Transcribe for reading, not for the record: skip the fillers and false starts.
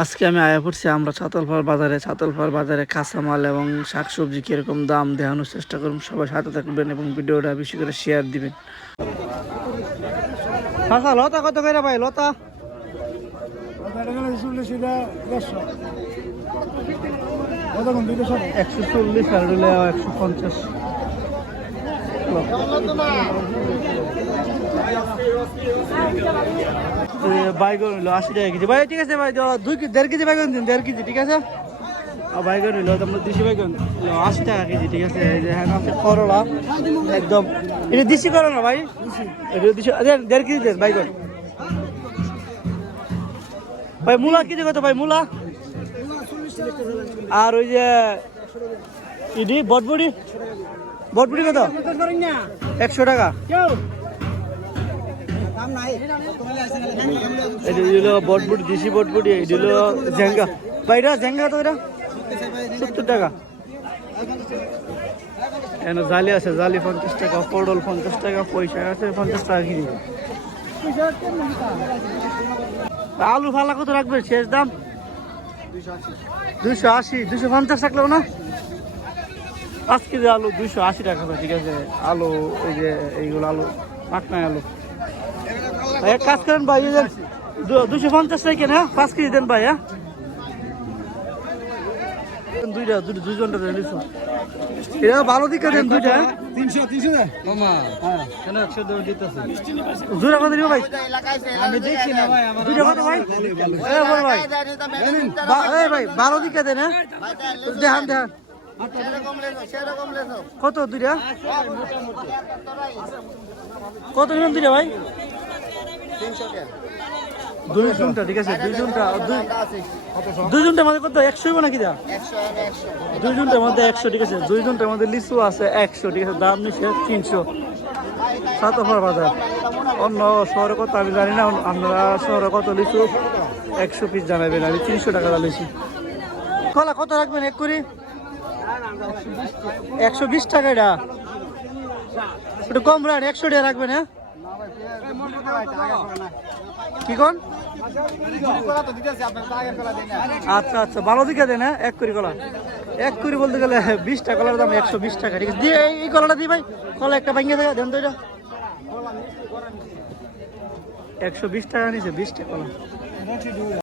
আজকে আমি আয়া পড়ছি আমরা ছাতলপাড় বাজারে কাঁচামাল এবং শাকসবজি কিরকম দাম দেখানোর চেষ্টা করুন। সবাই সাথে থাকবেন এবং ভিডিওটা বেশি করে শেয়ার দিবেন। লতা কত করে ভাই? লতা 140 আর 150। বাইগন হইলো 80 টাকা কেজি ভাই। ঠিক আছে ভাই, 2.5 কেজি বাইগন দিন, 1.5 কেজি। ঠিক আছে, বাইগন হইলো তোমার দেশি বাইগন 80 টাকা কেজি। ঠিক আছে, এই যে হ্যাঁ আছে করলা একদম, এটা দেশি করলা ভাই, এটা দেশি। 1.5 কেজি দেন বাইগন ভাই। মূলা কেজি কত ভাই? মূলা আর ওই যে ইডি বটবুড়ি কত? 100 টাকা। এটা হলো বটবুটি, দেশি বটবুটি। এটা হলো ঝেঙ্গা ভাই, এটা ঝেঙ্গা তো এটা 70 টাকা। এখানে জালি আছে, জালি 50 টাকা, পটল 50 টাকা, পয়সা আছে 50 টাকা কেজি। আলু ফালা কত রাখবে? শেষ দাম 280, 250 থাকলেও না। 5 কেজি আলু 280 টাকা। ঠিক আছে, আলু এই যে এইগুলো আলু পাকনা আলু। এক কাজ করেন ভাই, 250 টাকা কেন? 5 কেজি দেন ভাই। হ্যাঁ, দুইজনটা দেন। এটা ভালো দিকে দেন দুইটা। 300 দেন মামা। কেন 100 দেব দিতেছে? জোড়া কত দিও ভাই? আমি দেখি না ভাই, আমার দুইটা কত ভাই? এ বল ভাই, এই ভাই ভালো দিকে দেন। হ্যাঁ, দেখান কত দুইটা? কত নিলাম দুইটা ভাই? 300 টাকা। 2 ঠিক আছে, 2 মধ্যে কত? 100 হইব নাকি? 2 মধ্যে 100। ঠিক আছে, 2 মধ্যে লিচু আছে 100। ঠিক আছে, দাম নিচ্ছে 300। ছাতলপাড় বাজার। অন্য শহরে কত আমি জানি না, আপনারা শহরে কত লিচু 100 পিস জানাবেন। আমি 300 টাকা লিচু। কলা কত রাখবেন? 1 করে 120 টাকা। এটা একটু কম রেট, 100 টাকা রাখবেন। হ্যাঁ, কি কোন? আচ্ছা আচ্ছা, ভালো দিকে দেন। হ্যাঁ, 1 করে কলা। 1 করে বলতে গেলে 20 টাকা কলার দাম 120 টাকা। ঠিক আছে, দিয়ে এই কলাটা দিই ভাই। কলা একটা ভেঙে দেন তো। এটা 120 টাকা নিচে 20 টাকা কলা।